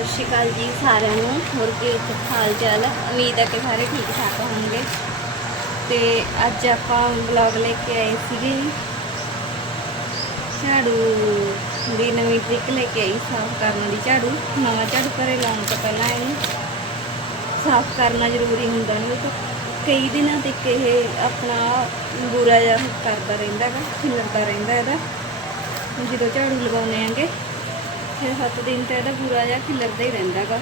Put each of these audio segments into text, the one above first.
ਸਤਿ ਸ਼੍ਰੀ ਅਕਾਲ ਜੀ ਸਾਰਿਆਂ ਨੂੰ। ਹੋਰ ਕੀ ਹਾਲ ਚਾਲ ਉਮੀਦ ਹੈ ਕਿ ਸਾਰੇ ਠੀਕ ਠਾਕ ਹੋਣਗੇ। ਤੇ ਅੱਜ ਆਪਾਂ ਵਲੌਗ ਲੈ ਕੇ ਆਏ ਸੀਗੇ ਜੀ। ਝਾੜੂ ਦੀ ਨਵੀਂ ਟ੍ਰਿਕ ਲੈ ਕੇ ਆਈ, ਸਾਫ਼ ਕਰਨ ਦੀ। ਝਾੜੂ, ਨਵਾਂ ਝਾੜੂ ਘਰੇ ਲਾਉਣ ਤੋਂ ਪਹਿਲਾਂ ਇਹਨੂੰ ਸਾਫ਼ ਕਰਨਾ ਜ਼ਰੂਰੀ ਹੁੰਦਾ ਨਹੀਂ ਤਾਂ ਕਈ ਦਿਨਾਂ ਤੱਕ ਇਹ ਆਪਣਾ ਬੁਰਾ ਜਿਹਾ ਕਰਦਾ ਰਹਿੰਦਾ ਗਾ ਖਿਲਰਦਾ ਰਹਿੰਦਾ ਇਹਦਾ। ਜਦੋਂ ਝਾੜੂ ਲਗਾਉਂਦੇ ਆਂਗੇ ਫਿਰ ਸੱਤ ਦਿਨ ਤਾਂ ਇਹਦਾ ਪੂਰਾ ਜਿਹਾ ਖਿਲਰਦਾ ਹੀ ਰਹਿੰਦਾ ਗਾ।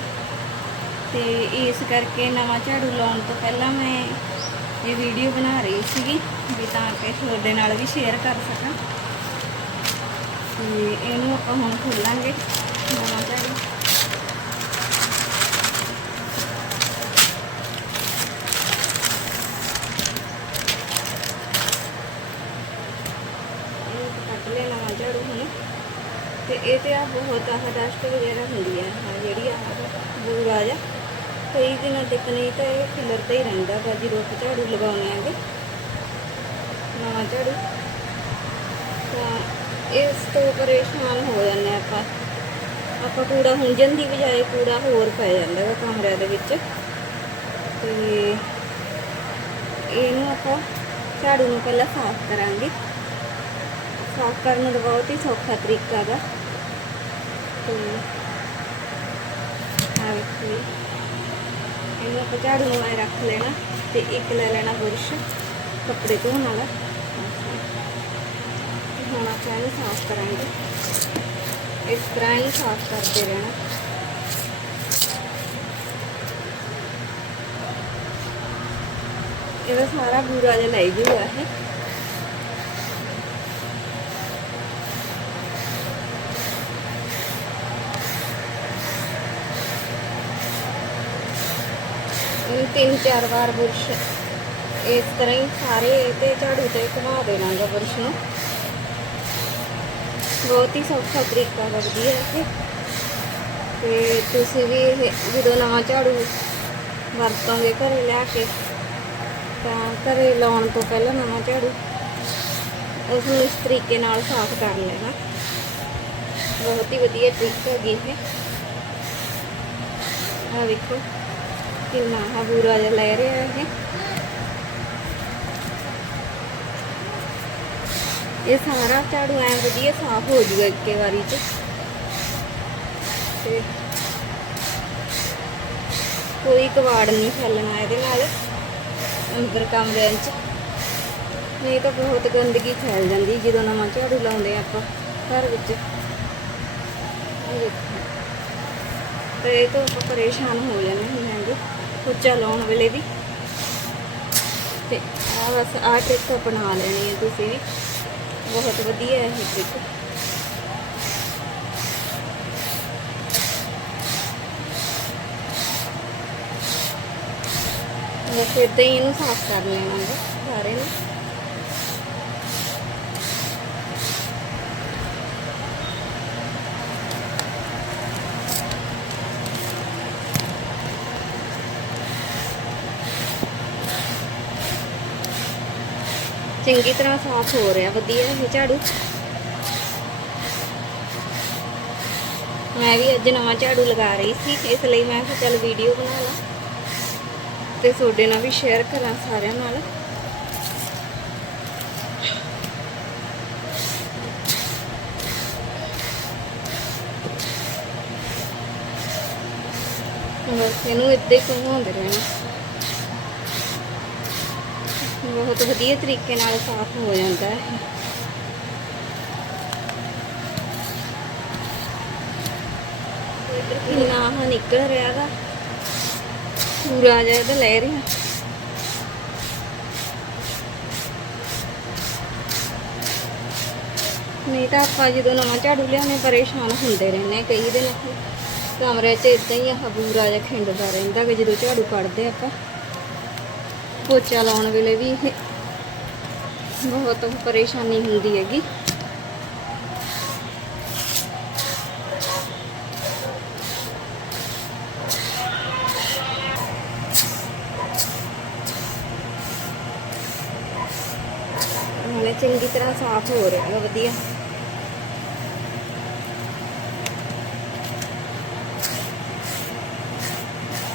ਤੇ ਇਸ ਕਰਕੇ ਨਵਾਂ ਝਾੜੂ ਲਾਉਣ ਤੋਂ ਪਹਿਲਾਂ ਮੈਂ ਇਹ ਵੀਡੀਓ ਬਣਾ ਰਹੀ ਸੀਗੀ ਵੀ ਤਾਂ ਕਿ ਤੁਹਾਡੇ ਨਾਲ ਵੀ ਸ਼ੇਅਰ ਕਰ ਸਕਾਂ। ਤੇ ਇਹਨੂੰ ਆਪਾਂ ਹੁਣ ਖੋਲਾਂਗੇ। ਨਵਾਂ ਝਾੜੂ ਇਹਨੂੰ ਤਾਂ ਕੱਢ ਲਿਆ ਨਵਾਂ ਝਾੜੂ ਹੁਣ ਤੇ ਇਹ ਤੇ ਆ ਬਹੁਤ ਆਹ ਡਸਟ ਵਗੈਰਾ ਹੁੰਦੀ ਆ, ਆਹ ਜਿਹੜੀ ਆ ਬੂਰਾ ਜਿਹਾ। ਕਈ ਦਿਨਾਂ ਤੱਕ ਨਹੀਂ ਤਾਂ ਇਹ ਖਿਲਰਦਾ ਹੀ ਰਹਿੰਦਾ ਵਾ ਜਦੋਂ ਆਪਾਂ ਝਾੜੂ ਲਗਾਉਣੇ ਆਂਗੇ। ਨਵਾਂ ਝਾੜੂ। ਤਾਂ ਇਸ ਤੋਂ ਪਰੇਸ਼ਾਨ ਹੋ ਜਾਂਦੇ ਆਪਾਂ। ਆਪਾਂ ਕੂੜਾ ਹੁੰਜਣ ਦੀ ਬਜਾਏ ਕੂੜਾ ਹੋਰ ਪੈ ਜਾਂਦਾ ਵਾ ਕਮਰਿਆਂ ਦੇ ਵਿੱਚ। ਤੇ ਇਹਨੂੰ ਆਪਾਂ ਝਾੜੂ ਨੂੰ ਪਹਿਲਾਂ ਸਾਫ਼ ਕਰਾਂਗੇ। ਸਾਫ਼ ਕਰਨ ਦਾ ਬਹੁਤ ਹੀ ਸੌਖਾ ਤਰੀਕਾ ਗਾ ਤੇ ਆ ਵੇਖੋ ਇਹਨੂੰ ਆਪਾਂ ਝਾੜੂ ਨੂੰ ਐ ਰੱਖ ਲੈਣਾ ਤੇ ਇੱਕ ਲੈ ਲੈਣਾ ਬੁਰਸ਼ ਕੱਪੜੇ ਧੋਣ ਵਾਲਾ। ਤੇ ਹੁਣ ਆਪਾਂ ਇਹਨੂੰ ਸਾਫ਼ ਕਰਾਂਗੇ। ਇਸ ਤਰ੍ਹਾਂ ਹੀ ਸਾਫ਼ ਕਰਦੇ ਰਹਿਣਾ। ਇਹਦਾ ਸਾਰਾ ਬੂਰਾ ਜਿਹਾ ਲੈ ਜੂਗਾ ਇਹ ਤਿੰਨ ਚਾਰ ਵਾਰ ਬੁਰਸ਼ ਇਸ ਤਰ੍ਹਾਂ ਹੀ ਸਾਰੇ ਤੇ ਝਾੜੂ ਤੇ ਘੁਮਾ ਦੇਣਾ ਬੁਰਸ਼ ਨੂੰ। ਬਹੁਤ ਹੀ ਸੌਖਾ ਤਰੀਕਾ ਲੱਗਦੀ ਹੈ ਇਹ ਤੇ ਤੁਸੀਂ ਵੀ ਇਹ ਜਦੋਂ ਨਵਾਂ ਝਾੜੂ ਵਰਤੋਂਗੇ ਘਰੇ ਲਿਆ ਕੇ, ਤਾਂ ਘਰੇ ਲਾਉਣ ਤੋਂ ਪਹਿਲਾਂ ਨਵਾਂ ਝਾੜੂ ਉਸ ਨੂੰ ਇਸ ਤਰੀਕੇ ਨਾਲ ਸਾਫ਼ ਕਰ ਲੈਣਾ। ਬਹੁਤ ਹੀ ਵਧੀਆ ਟ੍ਰਿਕ ਹੈਗੀ ਇਹ। ਆ ਵੇਖੋ ਕਿੰਨਾ ਆ ਬੂਰਾ ਜਿਹਾ ਲੈ ਰਿਹਾ ਇਹ। ਇਹ ਸਾਰਾ ਝਾੜੂ ਐ ਵਧੀਆ ਸਾਫ਼ ਹੋ ਜੂਗਾ ਇੱਕੇ ਵਾਰੀ ਚ। ਤੇ ਕੋਈ ਕਵਾੜ ਨਹੀਂ ਫੈਲਣਾ ਇਹਦੇ ਨਾਲ, ਅੰਦਰ ਕਮਰਿਆਂ 'ਚ। ਨਹੀਂ ਤਾਂ ਬਹੁਤ ਗੰਦਗੀ ਫੈਲ ਜਾਂਦੀ ਜਦੋਂ ਨਵਾਂ ਝਾੜੂ ਲਾਉਂਦੇ ਆਪਾਂ ਘਰ ਵਿੱਚ। ਇਹ ਦੇਖੋ। ਤੇ ਇਹ ਤੋਂ ਆਪਾਂ ਪਰੇਸ਼ਾਨ ਹੋ ਜਾਂਦੇ ਹੁੰਦੇ ਆਂਗੇ ਪੋਚਾ ਲਾਉਣ ਵੇਲੇ ਵੀ। ਤੇ ਆ ਬਸ ਆ ਟ੍ਰਿਕ ਅਪਣਾ ਲੈਣੀ ਹੈ ਤੁਸੀਂ ਵੀ। ਬਹੁਤ ਵਧੀਆ ਹੈ ਇਹ ਟ੍ਰਿਕ ਬਸ ਏਦਾਂ ਹੀ ਇਹਨੂੰ ਸਾਫ਼ ਕਰ ਲੈਣਾ ਸਾਰੇ ਨੂੰ। ਚੰਗੀ ਤਰ੍ਹਾਂ ਸਾਫ਼ ਹੋ ਰਿਹਾ, ਵਧੀਆ ਇਹ ਝਾੜੂ। ਮੈਂ ਵੀ ਅੱਜ ਨਵਾਂ ਝਾੜੂ ਲਗਾ ਰਹੀ ਸੀ, ਇਸ ਲਈ ਮੈਂ ਕਿਹਾ ਚੱਲ ਵੀਡੀਓ ਬਣਾ ਲਾਂ ਤੇ ਤੁਹਾਡੇ ਨਾਲ ਵੀ ਸ਼ੇਅਰ ਕਰਾਂ ਸਾਰਿਆਂ ਨਾਲ। ਬਸ ਇਹਨੂੰ ਇੱਦਾਂ ਹੀ ਘੁਮਾਉਂਦੇ ਰਹਿਣਾ? ਬਹੁਤ ਵਧੀਆ ਤਰੀਕੇ ਨਾਲ ਸਾਫ਼ ਹੋ ਜਾਂਦਾ ਹੈ। ਕਿੰਨਾ ਆਹ ਨਿਕਲ ਰਿਹਾ ਵਾ। ਪੂਰਾ ਜਿਹਾ ਇਹਦਾ ਲੈ ਰਿਹਾ। ਨਹੀਂ ਤਾਂ ਆਪਾਂ ਜਦੋਂ ਨਵਾਂ ਝਾੜੂ ਲਿਆਉਣੇ, ਪਰੇਸ਼ਾਨ ਹੁੰਦੇ ਰਹਿੰਦੇ ਕਈ ਦਿਨ। ਕਮਰੇ 'ਚ ਇਦਾਂ ਹੀ ਆਹ ਬੂਰਾ ਜਿਹਾ ਖਿੰਡਦਾ ਰਹਿੰਦਾ ਕਿ ਜਦੋਂ ਝਾੜੂ ਕੱਢਦੇ ਆਪਾਂ। ਪੋਚਾ ਲਾਉਣ ਵੇਲੇ ਵੀ ਇਹ ਬਹੁਤ ਪਰੇਸ਼ਾਨੀ ਹੁੰਦੀ ਹੈਗੀ। ਹੁਣੇ ਚੰਗੀ ਤਰ੍ਹਾਂ ਸਾਫ਼ ਹੋ ਰਿਹਾ ਹੈ ਵਧੀਆ।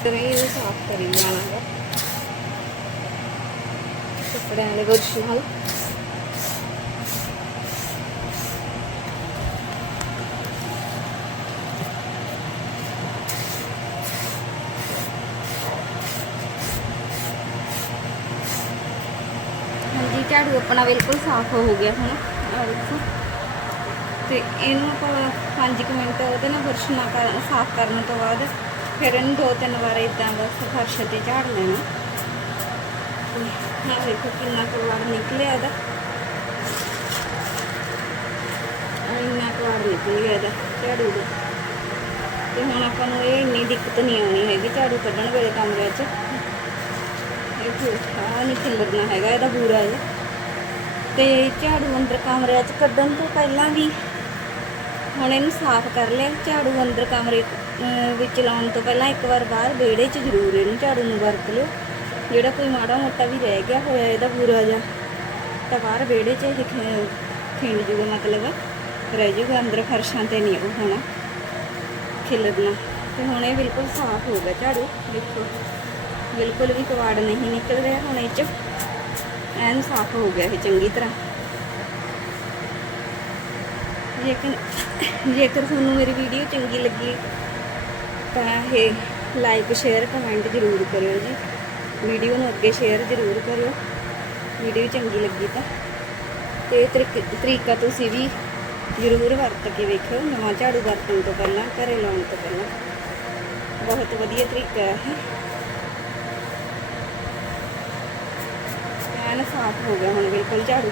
ਟਰੇ ਇਹਨੂੰ ਸਾਫ਼ ਕਰੀ ਜਾਣਾ ਹੈ ਕੱਪੜਿਆਂ ਵਾਲੇ ਬੁਰਸ਼ ਨਾਲ ਹਾਂਜੀ, ਝਾੜੂ ਆਪਣਾ ਬਿਲਕੁਲ ਸਾਫ਼ ਹੋ ਗਿਆ ਹੁਣ। ਆਹ ਦੇਖੋ। ਤੇ ਇਹਨੂੰ ਆਪਾਂ 5 ਮਿੰਟ ਉਹਦੇ ਨਾਲ ਬੁਰਸ਼ ਨਾਲ ਕਰ ਸਾਫ਼ ਕਰਨ ਤੋਂ ਬਾਅਦ ਫਿਰ ਇਹਨੂੰ ਦੋ ਤਿੰਨ ਵਾਰ ਇਦਾਂ ਬਸ ਫਰਸ਼ ਤੇ ਝਾੜ ਲੈਣਾ। ਤੇ ਆਹ ਕਿੰਨਾ ਕੁ ਵਾਰ ਨਿਕਲਿਆ ਇਹਦਾ ਇੰਨਾ ਕੁ ਵਾਰ ਨਿਕਲ ਗਿਆ ਇਹਦਾ ਝਾੜੂ ਦਾ ਤੇ ਹੁਣ ਆਪਾਂ ਨੂੰ ਇਹ ਇੰਨੀ ਦਿੱਕਤ ਨਹੀਂ ਆਉਣੀ ਹੈਗੀ, ਝਾੜੂ ਕੱਢਣ ਵੇਲੇ ਕਮਰੇ 'ਚ ਇਹ ਆ ਨਹੀਂ ਖਿਲਰਨਾ ਹੈਗਾ ਇਹਦਾ ਬੂਰਾ ਇਹ ਤੇ ਝਾੜੂ ਅੰਦਰ ਕਮਰਿਆਂ 'ਚ ਕੱਢਣ ਤੋਂ ਪਹਿਲਾਂ ਵੀ ਹੁਣ ਇਹਨੂੰ ਸਾਫ਼ ਕਰ ਲਿਆ ਝਾੜੂ ਅੰਦਰ ਕਮਰੇ ਵਿੱਚ ਲਾਉਣ ਤੋਂ ਪਹਿਲਾਂ ਇੱਕ ਵਾਰ ਬਾਹਰ ਵਿਹੜੇ 'ਚ ਜ਼ਰੂਰ ਇਹਨੂੰ ਝਾੜੂ ਨੂੰ ਵਰਤ ਲਿਓ। ਜਿਹੜਾ ਕੋਈ ਮਾੜਾ ਮੋਟਾ ਵੀ ਰਹਿ ਗਿਆ ਹੋਇਆ, ਇਹਦਾ ਬੂਰਾ ਜਾਂ ਤਾਂ ਬਾਹਰ ਵਿਹੜੇ 'ਚ ਇਹ ਖਿ- ਖਿੰਡ ਜੂਗਾ ਮਤਲਬ, ਰਹਿ ਜੂਗਾ, ਅੰਦਰ ਫਰਸ਼ਾਂ ਤੇ ਨਹੀਂ ਉਹ ਹੋਣਾ, ਖਿਲਰਨਾ। ਤੇ ਹੁਣ ਇਹ ਬਿਲਕੁਲ ਸਾਫ਼ ਹੋ ਗਿਆ ਝਾੜੂ, ਦੇਖੋ। ਬਿਲਕੁਲ ਵੀ ਕਵਾੜ ਨਹੀਂ ਨਿਕਲ ਰਿਹਾ ਹੁਣ ਇਹ 'ਚ। ਐਨ ਸਾਫ਼ ਹੋ ਗਿਆ ਇਹ ਚੰਗੀ ਤਰ੍ਹਾਂ। ਜੇਕਰ ਜੇਕਰ ਤੁਹਾਨੂੰ ਮੇਰੀ ਵੀਡੀਓ ਚੰਗੀ ਲੱਗੀ, ਤਾਂ ਇਹ ਲਾਈਕ ਸ਼ੇਅਰ ਕਮੈਂਟ ਜ਼ਰੂਰ ਕਰਿਓ ਜੀ। ਵੀਡੀਓ ਨੂੰ ਅੱਗੇ ਸ਼ੇਅਰ ਜ਼ਰੂਰ ਕਰਿਓ। ਵੀਡੀਓ ਚੰਗੀ ਲੱਗੀ ਤਾਂ। ਤੇ ਇਹ ਤਰੀਕ- ਤਰੀਕਾ ਤੁਸੀਂ ਵੀ ਜ਼ਰੂਰ ਵਰਤ ਕੇ ਵੇਖਿਓ। ਨਵਾਂ ਝਾੜੂ ਵਰਤਣ ਤੋਂ ਪਹਿਲਾਂ, ਘਰੇ ਲਾਉਣ ਤੋਂ ਪਹਿਲਾਂ। ਬਹੁਤ ਵਧੀਆ ਤਰੀਕਾ ਹੈ ਐਨ ਸਾਫ਼ ਹੋ ਗਿਆ ਹੁਣ ਬਿਲਕੁਲ ਝਾੜੂ।